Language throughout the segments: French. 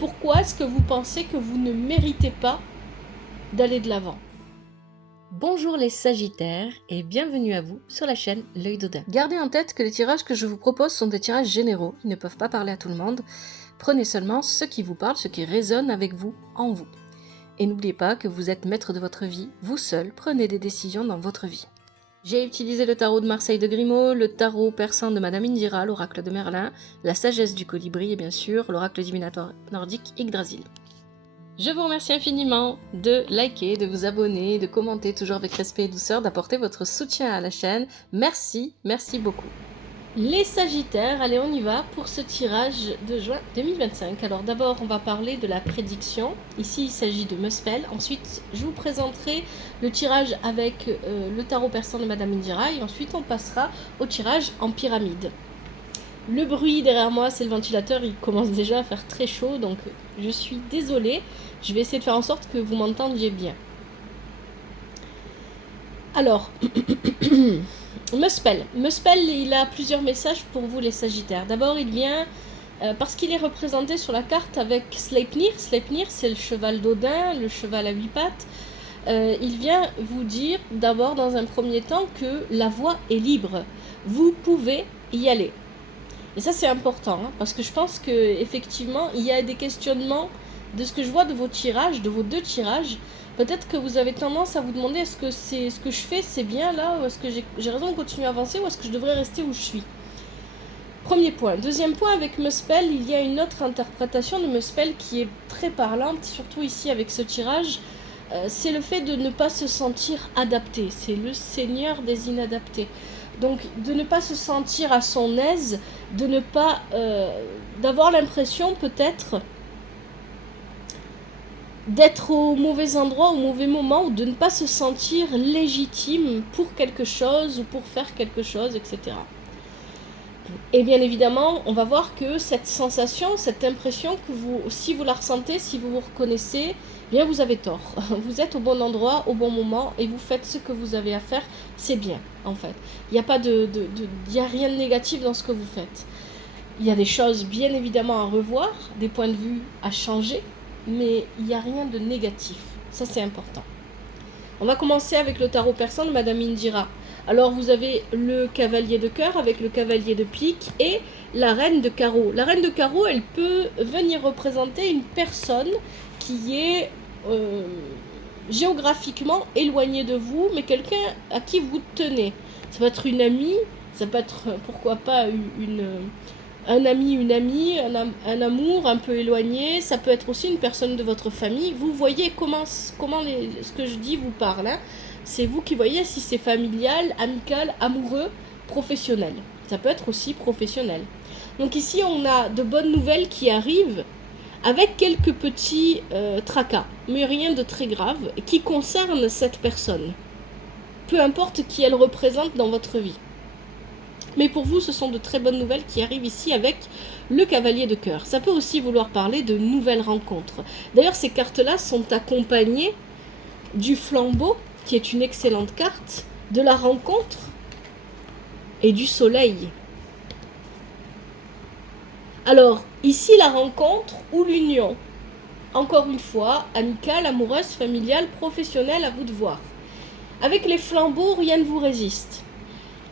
Pourquoi est-ce que vous pensez que vous ne méritez pas d'aller de l'avant? Bonjour les Sagittaires et bienvenue à vous sur la chaîne L'Œil d'Odin. Gardez en tête que les tirages que je vous propose sont des tirages généraux, ils ne peuvent pas parler à tout le monde. Prenez seulement ce qui vous parle, ce qui résonne avec vous, en vous. Et n'oubliez pas que vous êtes maître de votre vie, vous seul prenez des décisions dans votre vie. J'ai utilisé le tarot de Marseille de Grimaud, le tarot persan de Madame Indira, l'oracle de Merlin, la sagesse du colibri et bien sûr l'oracle divinatoire nordique Yggdrasil. Je vous remercie infiniment de liker, de vous abonner, de commenter toujours avec respect et douceur, d'apporter votre soutien à la chaîne. Merci, merci beaucoup. Les Sagittaires, allez on y va pour ce tirage de juin 2025. Alors d'abord on va parler de la prédiction. Ici il s'agit de Muspel. Ensuite je vous présenterai le tirage avec le tarot persan de Madame Indira. Et ensuite on passera au tirage en pyramide. Le bruit derrière moi, c'est le ventilateur, il commence déjà à faire très chaud, donc je suis désolée. Je vais essayer de faire en sorte que vous m'entendiez bien. Alors, Muspel, il a plusieurs messages pour vous les Sagittaires. D'abord, il vient parce qu'il est représenté sur la carte avec Sleipnir. Sleipnir, c'est le cheval d'Odin, le cheval à 8 pattes. Il vient vous dire d'abord, dans un premier temps, que la voie est libre. Vous pouvez y aller. Et ça c'est important, hein, parce que je pense qu'effectivement il y a des questionnements de ce que je vois de vos tirages, de vos deux tirages. Peut-être que vous avez tendance à vous demander est-ce que c'est ce que je fais, c'est bien là, ou est-ce que j'ai raison de continuer à avancer, ou est-ce que je devrais rester où je suis. Premier point. Deuxième point, avec Muspel, il y a une autre interprétation de Muspel qui est très parlante, surtout ici avec ce tirage. C'est le fait de ne pas se sentir adapté. C'est le seigneur des inadaptés. Donc de ne pas se sentir à son aise, de ne pas d'avoir l'impression peut-être d'être au mauvais endroit, au mauvais moment, ou de ne pas se sentir légitime pour quelque chose ou pour faire quelque chose, etc. Et bien évidemment, on va voir que cette sensation, cette impression, que vous, si vous la ressentez, si vous vous reconnaissez, bien vous avez tort. Vous êtes au bon endroit, au bon moment, et vous faites ce que vous avez à faire, c'est bien, en fait. Il n'y a pas y a rien de négatif dans ce que vous faites. Il y a des choses, bien évidemment, à revoir, des points de vue à changer, mais il n'y a rien de négatif. Ça, c'est important. On va commencer avec le tarot persan de Madame Indira. Alors vous avez le cavalier de cœur avec le cavalier de pique et la reine de carreau. La reine de carreau, elle peut venir représenter une personne qui est géographiquement éloignée de vous, mais quelqu'un à qui vous tenez. Ça peut être une amie, ça peut être pourquoi pas un ami, une amie, un amour un peu éloigné, ça peut être aussi une personne de votre famille. Vous voyez comment ce que je dis vous parle, hein. C'est vous qui voyez si c'est familial, amical, amoureux, professionnel. Ça peut être aussi professionnel. Donc ici, on a de bonnes nouvelles qui arrivent avec quelques petits tracas, mais rien de très grave, qui concernent cette personne. Peu importe qui elle représente dans votre vie. Mais pour vous, ce sont de très bonnes nouvelles qui arrivent ici avec le cavalier de cœur. Ça peut aussi vouloir parler de nouvelles rencontres. D'ailleurs, ces cartes-là sont accompagnées du flambeau, qui est une excellente carte, de la rencontre et du soleil. Alors, ici, la rencontre ou l'union. Encore une fois, amicale, amoureuse, familiale, professionnelle, à vous de voir. Avec les flambeaux, rien ne vous résiste.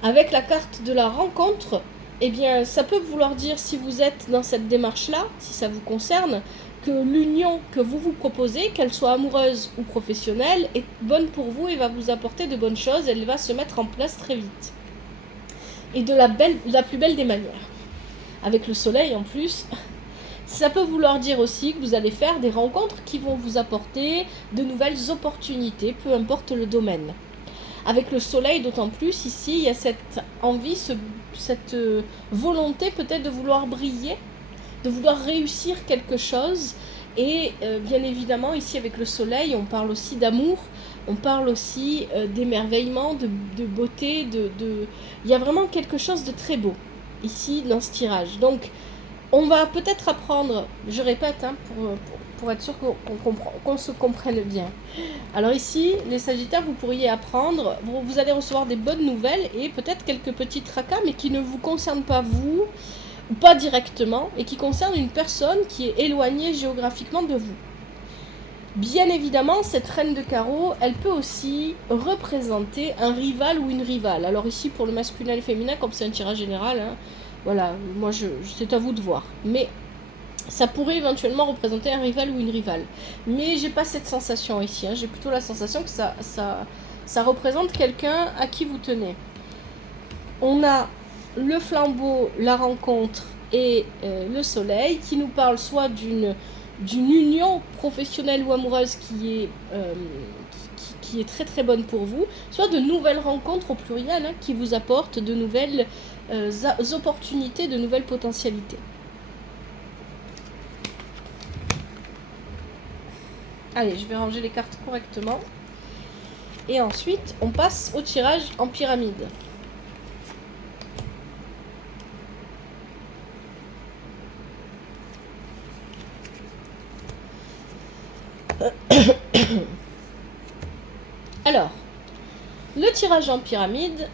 Avec la carte de la rencontre, eh bien, ça peut vouloir dire, si vous êtes dans cette démarche-là, si ça vous concerne, que l'union que vous vous proposez, qu'elle soit amoureuse ou professionnelle, est bonne pour vous et va vous apporter de bonnes choses. Elle va se mettre en place très vite. Et de la plus belle des manières. Avec le soleil en plus, ça peut vouloir dire aussi que vous allez faire des rencontres qui vont vous apporter de nouvelles opportunités, peu importe le domaine. Avec le soleil d'autant plus, ici, il y a cette envie, cette volonté peut-être de vouloir briller, de vouloir réussir quelque chose. Et bien évidemment, ici avec le soleil, on parle aussi d'amour, on parle aussi d'émerveillement, de beauté, il y a vraiment quelque chose de très beau ici dans ce tirage. Donc, on va peut-être apprendre, je répète, hein, pour être sûr qu'on se comprenne bien. Alors ici, les Sagittaires, vous pourriez apprendre, vous allez recevoir des bonnes nouvelles et peut-être quelques petits tracas, mais qui ne vous concernent pas vous, ou pas directement, et qui concerne une personne qui est éloignée géographiquement de vous. Bien évidemment, cette reine de carreau, elle peut aussi représenter un rival ou une rivale. Alors ici, pour le masculin et le féminin, comme c'est un tirage général, hein, voilà, moi, c'est à vous de voir. Mais ça pourrait éventuellement représenter un rival ou une rivale. Mais j'ai pas cette sensation ici, hein. J'ai plutôt la sensation que ça représente quelqu'un à qui vous tenez. On a le flambeau, la rencontre et le soleil qui nous parle soit d'une union professionnelle ou amoureuse qui est très très bonne pour vous, soit de nouvelles rencontres au pluriel, hein, qui vous apportent de nouvelles opportunités, de nouvelles potentialités. Allez, je vais ranger les cartes correctement. Et ensuite, on passe au tirage en pyramide. Alors, le tirage en pyramide,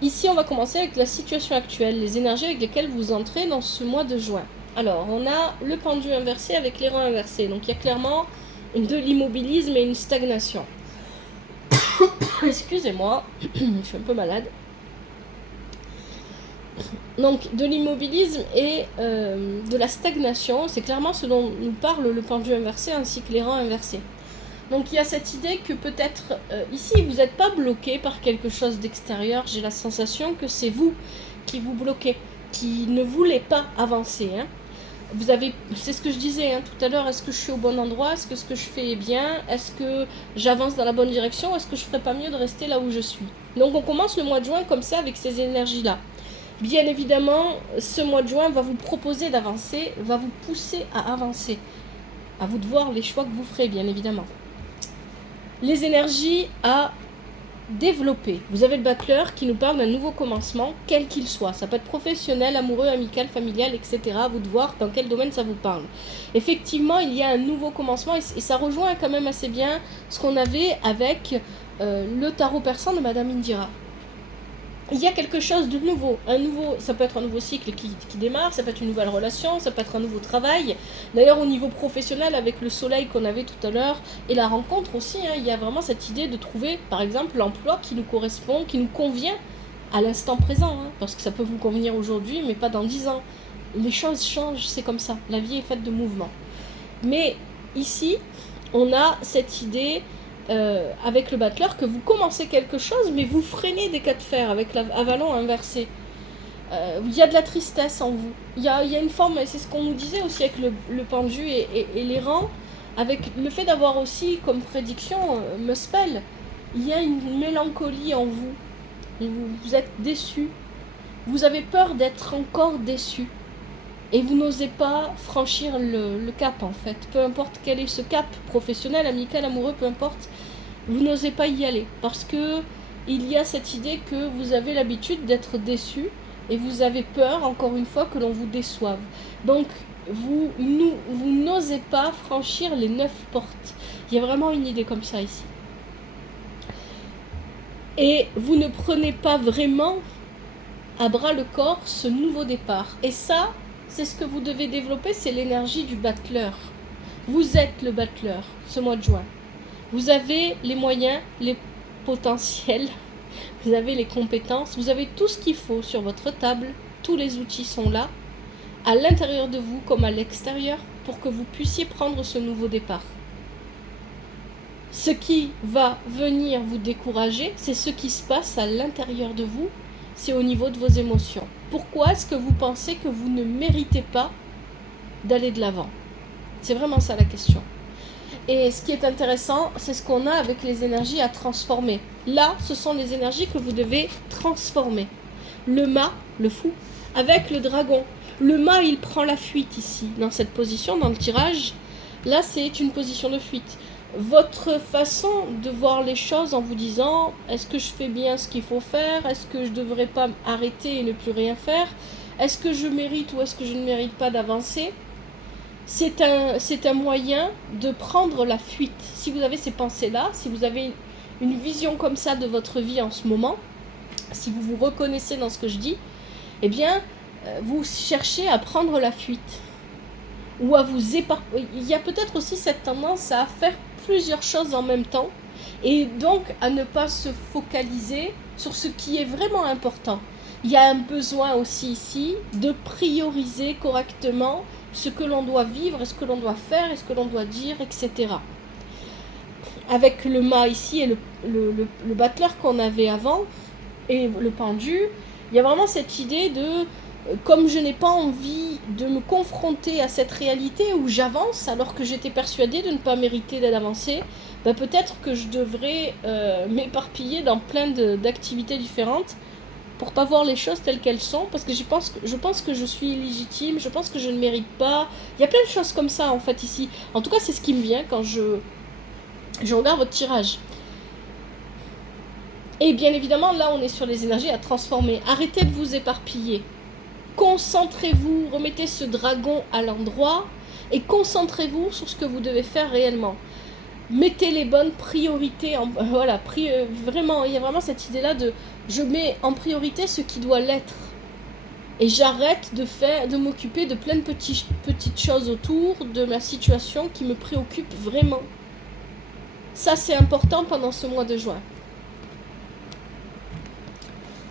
ici on va commencer avec la situation actuelle, les énergies avec lesquelles vous entrez dans ce mois de juin. Alors, on a le pendu inversé avec les rangs inversés, donc il y a clairement de l'immobilisme et une stagnation. Excusez-moi, je suis un peu malade. Donc, de l'immobilisme et de la stagnation, c'est clairement ce dont nous parle le pendu inversé ainsi que les rangs inversés. Donc, il y a cette idée que peut-être, ici, vous n'êtes pas bloqué par quelque chose d'extérieur. J'ai la sensation que c'est vous qui vous bloquez, qui ne voulez pas avancer, hein. C'est ce que je disais, hein, tout à l'heure, est-ce que je suis au bon endroit, est-ce que ce que je fais est bien, est-ce que j'avance dans la bonne direction, est-ce que je ferais pas mieux de rester là où je suis. Donc on commence le mois de juin comme ça avec ces énergies-là. Bien évidemment, ce mois de juin va vous proposer d'avancer, va vous pousser à avancer. À vous de voir les choix que vous ferez, bien évidemment. Les énergies à développer. Vous avez le battleur qui nous parle d'un nouveau commencement, quel qu'il soit. Ça peut être professionnel, amoureux, amical, familial, etc. À vous de voir dans quel domaine ça vous parle. Effectivement, il y a un nouveau commencement et ça rejoint quand même assez bien ce qu'on avait avec le tarot persan de Madame Indira. Il y a quelque chose de nouveau. Ça peut être un nouveau cycle qui démarre, ça peut être une nouvelle relation, ça peut être un nouveau travail. D'ailleurs, au niveau professionnel, avec le soleil qu'on avait tout à l'heure, et la rencontre aussi, hein, il y a vraiment cette idée de trouver, par exemple, l'emploi qui nous correspond, qui nous convient à l'instant présent. Hein, parce que ça peut vous convenir aujourd'hui, mais pas dans 10 ans. Les choses changent, c'est comme ça. La vie est faite de mouvements. Mais ici, on a cette idée... avec le battleur, que vous commencez quelque chose, mais vous freinez des cas de fer avec l'avalon inversé. Il y a de la tristesse en vous. Il y a une forme, et c'est ce qu'on nous disait aussi avec le pendu et les rangs, avec le fait d'avoir aussi comme prédiction Muspel, il y a une mélancolie en vous. Vous êtes déçu. Vous avez peur d'être encore déçu. Et vous n'osez pas franchir le cap, en fait. Peu importe quel est ce cap, professionnel, amical, amoureux, peu importe, vous n'osez pas y aller. Parce que il y a cette idée que vous avez l'habitude d'être déçu et vous avez peur, encore une fois, que l'on vous déçoive. Donc, vous n'osez pas franchir les 9 portes. Il y a vraiment une idée comme ça ici. Et vous ne prenez pas vraiment à bras le corps ce nouveau départ. Et ça... c'est ce que vous devez développer, c'est l'énergie du battleur. Vous êtes le battleur ce mois de juin. Vous avez les moyens, les potentiels, vous avez les compétences, vous avez tout ce qu'il faut sur votre table. Tous les outils sont là, à l'intérieur de vous comme à l'extérieur, pour que vous puissiez prendre ce nouveau départ. Ce qui va venir vous décourager, c'est ce qui se passe à l'intérieur de vous, c'est au niveau de vos émotions. Pourquoi est-ce que vous pensez que vous ne méritez pas d'aller de l'avant? C'est vraiment ça la question. Et ce qui est intéressant, c'est ce qu'on a avec les énergies à transformer. Là, ce sont les énergies que vous devez transformer. Le mât, le fou, avec le dragon. Le mât, il prend la fuite ici, dans cette position, dans le tirage. Là, c'est une position de fuite. Votre façon de voir les choses en vous disant « Est-ce que je fais bien ce qu'il faut faire? Est-ce que je ne devrais pas arrêter et ne plus rien faire? Est-ce que je mérite ou est-ce que je ne mérite pas d'avancer ?» C'est un moyen de prendre la fuite. Si vous avez ces pensées-là, si vous avez une vision comme ça de votre vie en ce moment, si vous vous reconnaissez dans ce que je dis, eh bien, vous cherchez à prendre la fuite ou à vous éparpiller. Il y a peut-être aussi cette tendance à faire plusieurs choses en même temps et donc à ne pas se focaliser sur ce qui est vraiment important. Il y a un besoin aussi ici de prioriser correctement ce que l'on doit vivre, ce que l'on doit faire, ce que l'on doit dire, etc. Avec le mât ici et le battleur qu'on avait avant et le pendu, il y a vraiment cette idée de, comme je n'ai pas envie de me confronter à cette réalité où j'avance alors que j'étais persuadée de ne pas mériter d'avancer, ben peut-être que je devrais m'éparpiller dans plein d'activités différentes pour pas voir les choses telles qu'elles sont, parce que je pense que je suis illégitime, je pense que je ne mérite pas. Il y a plein de choses comme ça en fait ici. En tout cas, c'est ce qui me vient quand je regarde votre tirage. Et bien évidemment, là, on est sur les énergies à transformer. Arrêtez de vous éparpiller. Concentrez-vous, remettez ce dragon à l'endroit et concentrez-vous sur ce que vous devez faire réellement. Mettez les bonnes priorités. Vraiment, il y a vraiment cette idée-là de je mets en priorité ce qui doit l'être. Et j'arrête de m'occuper de plein de petites choses autour de ma situation qui me préoccupent vraiment. Ça, c'est important pendant ce mois de juin.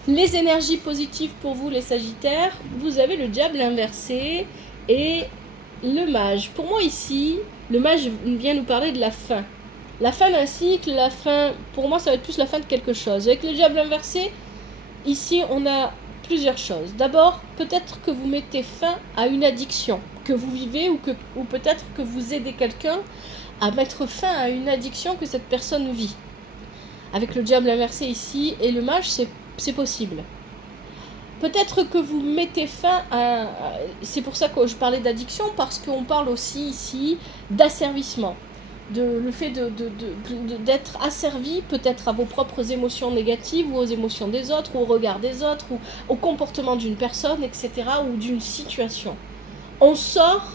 Les énergies positives pour vous, les Sagittaires, vous avez le diable inversé et le mage. Pour moi ici, le mage vient nous parler de la fin. La fin d'un cycle, la fin, pour moi ça va être plus la fin de quelque chose. Avec le diable inversé, ici on a plusieurs choses. D'abord, peut-être que vous mettez fin à une addiction que vous vivez ou peut-être que vous aidez quelqu'un à mettre fin à une addiction que cette personne vit. Avec le diable inversé ici et le mage, c'est possible. Peut-être que vous mettez fin à... C'est pour ça que je parlais d'addiction, parce qu'on parle aussi ici d'asservissement. Le fait d'être asservi peut-être à vos propres émotions négatives ou aux émotions des autres, ou au regard des autres, ou au comportement d'une personne, etc., ou d'une situation. On sort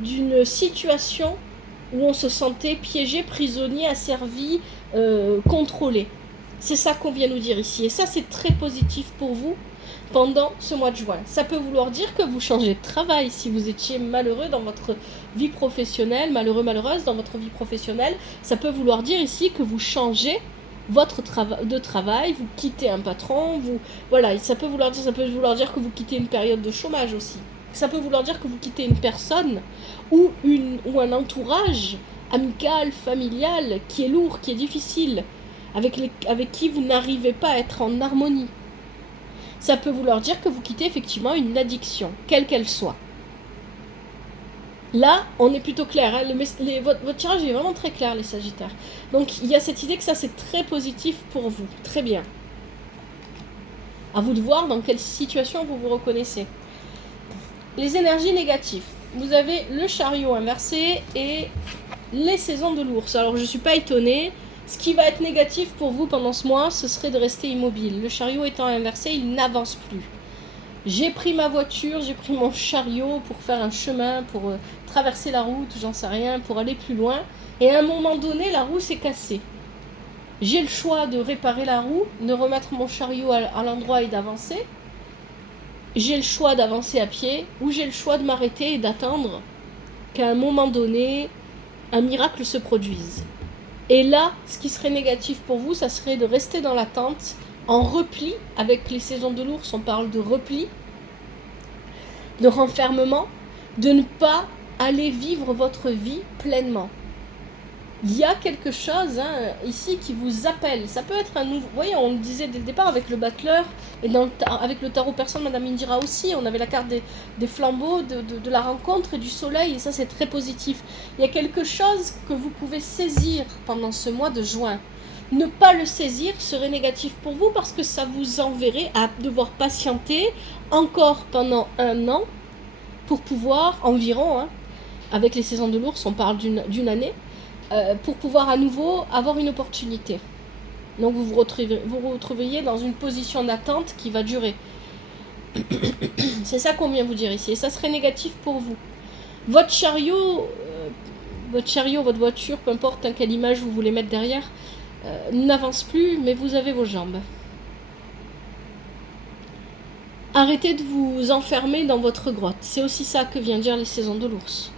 d'une situation où on se sentait piégé, prisonnier, asservi, contrôlé. C'est ça qu'on vient nous dire ici. Et ça, c'est très positif pour vous pendant ce mois de juin. Ça peut vouloir dire que vous changez de travail si vous étiez malheureux dans votre vie professionnelle, malheureuse dans votre vie professionnelle. Ça peut vouloir dire ici que vous changez votre de travail, vous quittez un patron, ça peut vouloir dire que vous quittez une période de chômage aussi. Ça peut vouloir dire que vous quittez une personne ou un entourage amical, familial, qui est lourd, qui est difficile, avec qui vous n'arrivez pas à être en harmonie. Ça peut vouloir dire que vous quittez effectivement une addiction, quelle qu'elle soit. Là, on est plutôt clair. Hein, votre tirage est vraiment très clair, les Sagittaires. Donc, il y a cette idée que ça, c'est très positif pour vous. Très bien. À vous de voir dans quelle situation vous vous reconnaissez. Les énergies négatives. Vous avez le chariot inversé et les saisons de l'ours. Alors, je ne suis pas étonnée. Ce qui va être négatif pour vous pendant ce mois, ce serait de rester immobile. Le chariot étant inversé, il n'avance plus. J'ai pris ma voiture, j'ai pris mon chariot pour faire un chemin, pour traverser la route, j'en sais rien, pour aller plus loin. Et à un moment donné, la roue s'est cassée. J'ai le choix de réparer la roue, de remettre mon chariot à l'endroit et d'avancer. J'ai le choix d'avancer à pied, ou j'ai le choix de m'arrêter et d'attendre qu'à un moment donné, un miracle se produise. Et là, ce qui serait négatif pour vous, ça serait de rester dans l'attente, en repli. Avec les saisons de l'ours, on parle de repli, de renfermement, de ne pas aller vivre votre vie pleinement. Il y a quelque chose ici qui vous appelle. Ça peut être un nouveau... Vous voyez, on le disait dès le départ avec le battleur, et avec le tarot persan, Madame Indira aussi, on avait la carte des flambeaux, de la rencontre et du soleil, et ça c'est très positif. Il y a quelque chose que vous pouvez saisir pendant ce mois de juin. Ne pas le saisir serait négatif pour vous parce que ça vous enverrait à devoir patienter encore pendant 1 an pour pouvoir, environ, avec les saisons de l'ours, on parle d'une année, pour pouvoir à nouveau avoir une opportunité. Donc vous vous retrouveriez dans une position d'attente qui va durer. C'est ça qu'on vient vous dire ici. Et ça serait négatif pour vous. Votre chariot, votre voiture, peu importe quelle image vous voulez mettre derrière, n'avance plus, mais vous avez vos jambes. Arrêtez de vous enfermer dans votre grotte. C'est aussi ça que vient dire les saisons de l'ours.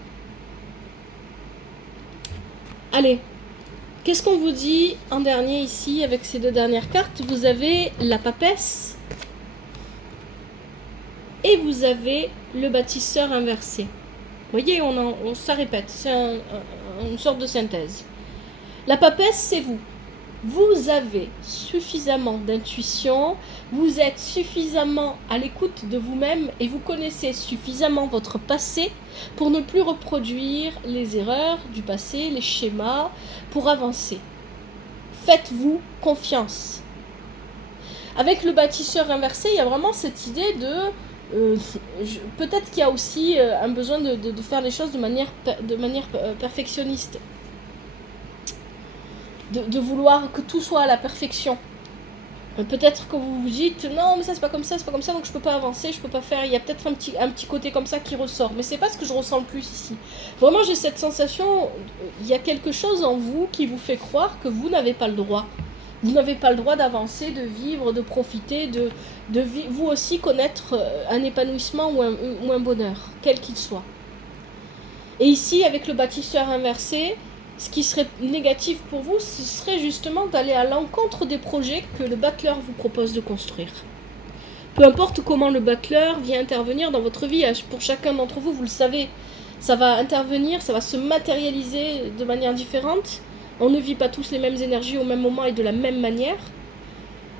Allez, qu'est-ce qu'on vous dit en dernier ici avec ces deux dernières cartes? Vous avez la papesse et vous avez le bâtisseur inversé. Vous voyez, ça répète, c'est une sorte de synthèse. La papesse, c'est vous. Vous avez suffisamment d'intuition, vous êtes suffisamment à l'écoute de vous-même et vous connaissez suffisamment votre passé pour ne plus reproduire les erreurs du passé, les schémas, pour avancer. Faites-vous confiance. Avec le bâtisseur inversé, il y a vraiment cette idée de... peut-être qu'il y a aussi un besoin de faire les choses de manière perfectionniste. De vouloir que tout soit à la perfection. Peut-être que vous vous dites non mais ça c'est pas comme ça donc je peux pas avancer, je peux pas faire. Il y a peut-être un petit côté comme ça qui ressort, mais c'est pas ce que je ressens le plus ici. Vraiment j'ai cette sensation, il y a quelque chose en vous qui vous fait croire que vous n'avez pas le droit. Vous n'avez pas le droit d'avancer, de vivre, de profiter, de vous aussi connaître un épanouissement ou un bonheur, quel qu'il soit. Et ici avec le bâtisseur inversé, ce qui serait négatif pour vous, ce serait justement d'aller à l'encontre des projets que le battleur vous propose de construire. Peu importe comment le battleur vient intervenir dans votre vie, pour chacun d'entre vous, vous le savez, ça va intervenir, ça va se matérialiser de manière différente. On ne vit pas tous les mêmes énergies au même moment et de la même manière.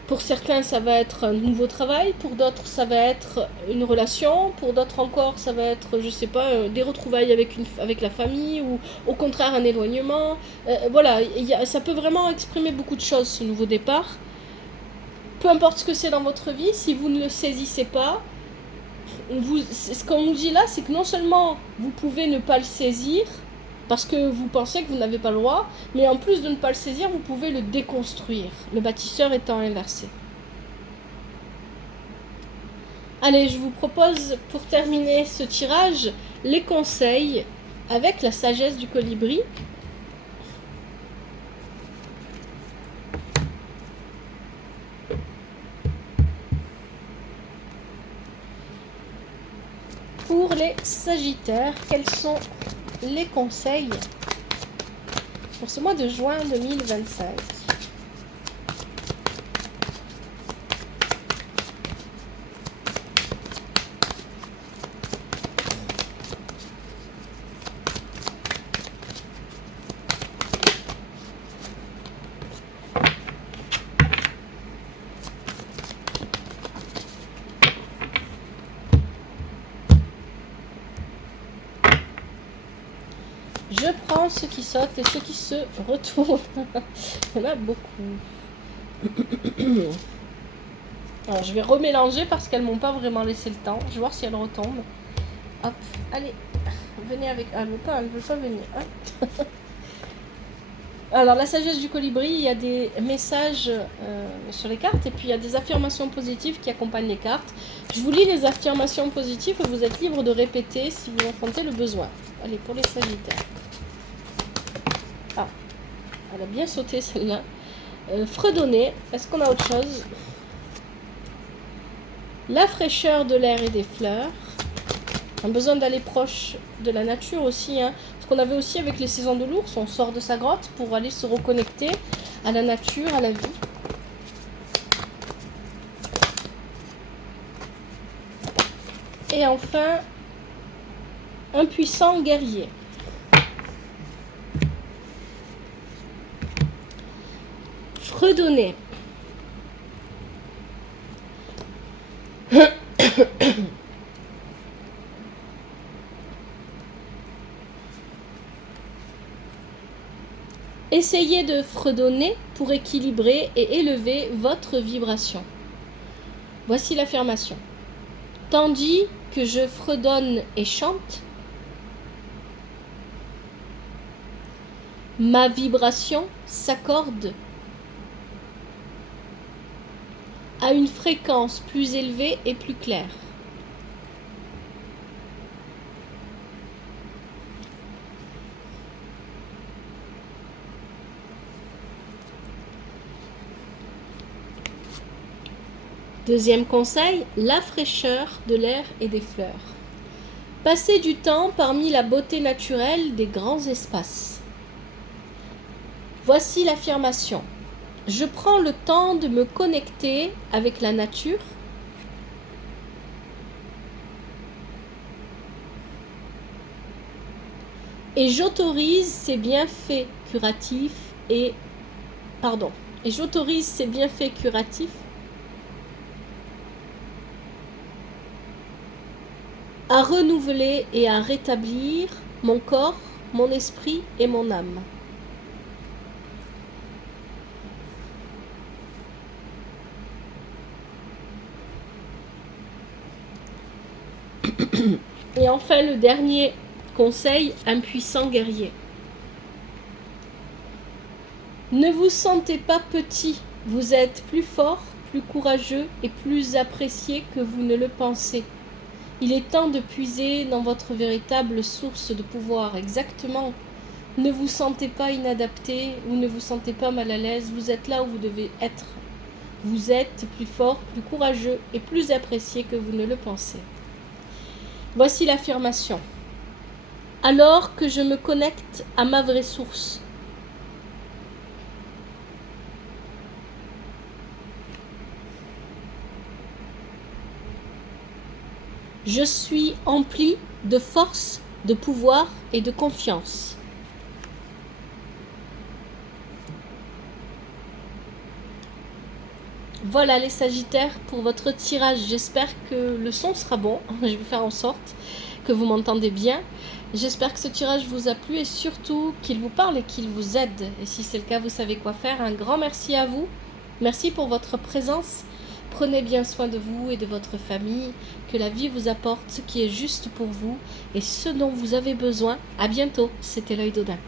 Pour certains, ça va être un nouveau travail, pour d'autres, ça va être une relation, pour d'autres encore, ça va être, je sais pas, des retrouvailles avec la famille, ou au contraire un éloignement. Voilà, ça peut vraiment exprimer beaucoup de choses, ce nouveau départ. Peu importe ce que c'est dans votre vie, si vous ne le saisissez pas, ce qu'on nous dit là, c'est que non seulement vous pouvez ne pas le saisir, parce que vous pensez que vous n'avez pas le droit, mais en plus de ne pas le saisir, vous pouvez le déconstruire, le bâtisseur étant inversé. Allez, je vous propose, pour terminer ce tirage, les conseils avec la sagesse du colibri. Pour les Sagittaires, quels sont les conseils pour ce mois de juin 2025? Je prends ceux qui sautent et ceux qui se retournent. Il y en a beaucoup. Alors, je vais remélanger parce qu'elles m'ont pas vraiment laissé le temps. Je vais voir si elles retombent. Hop, allez, venez avec... Ah, elle veut pas venir. Hop. Alors, la sagesse du colibri, il y a des messages sur les cartes et puis il y a des affirmations positives qui accompagnent les cartes. Je vous lis les affirmations positives et vous êtes libre de répéter si vous en sentez le besoin. Allez, pour les Sagittaires. Ah, elle a bien sauté celle-là. Fredonner, est-ce qu'on a autre chose? La fraîcheur de l'air et des fleurs. On a besoin d'aller proche de la nature aussi. Ce qu'on avait aussi avec les saisons de l'ours, on sort de sa grotte pour aller se reconnecter à la nature, à la vie. Et enfin, un puissant guerrier. Fredonner. Essayez de fredonner pour équilibrer et élever votre vibration. Voici l'affirmation. Tandis que je fredonne et chante, ma vibration s'accorde à une fréquence plus élevée et plus claire. Deuxième conseil, la fraîcheur de l'air et des fleurs. Passez du temps parmi la beauté naturelle des grands espaces. Voici l'affirmation. Je prends le temps de me connecter avec la nature. Et j'autorise ces bienfaits curatifs à renouveler et à rétablir mon corps, mon esprit et mon âme. Et enfin, le dernier conseil, un puissant guerrier. Ne vous sentez pas petit, vous êtes plus fort, plus courageux et plus apprécié que vous ne le pensez. Il est temps de puiser dans votre véritable source de pouvoir, exactement. Ne vous sentez pas inadapté ou ne vous sentez pas mal à l'aise, vous êtes là où vous devez être. Vous êtes plus fort, plus courageux et plus apprécié que vous ne le pensez. Voici l'affirmation. Alors que je me connecte à ma vraie source, je suis empli de force, de pouvoir et de confiance. Voilà les Sagittaires pour votre tirage. J'espère que le son sera bon. Je vais faire en sorte que vous m'entendez bien. J'espère que ce tirage vous a plu et surtout qu'il vous parle et qu'il vous aide. Et si c'est le cas, vous savez quoi faire. Un grand merci à vous. Merci pour votre présence. Prenez bien soin de vous et de votre famille. Que la vie vous apporte ce qui est juste pour vous et ce dont vous avez besoin. À bientôt. C'était l'Œil d'Odin.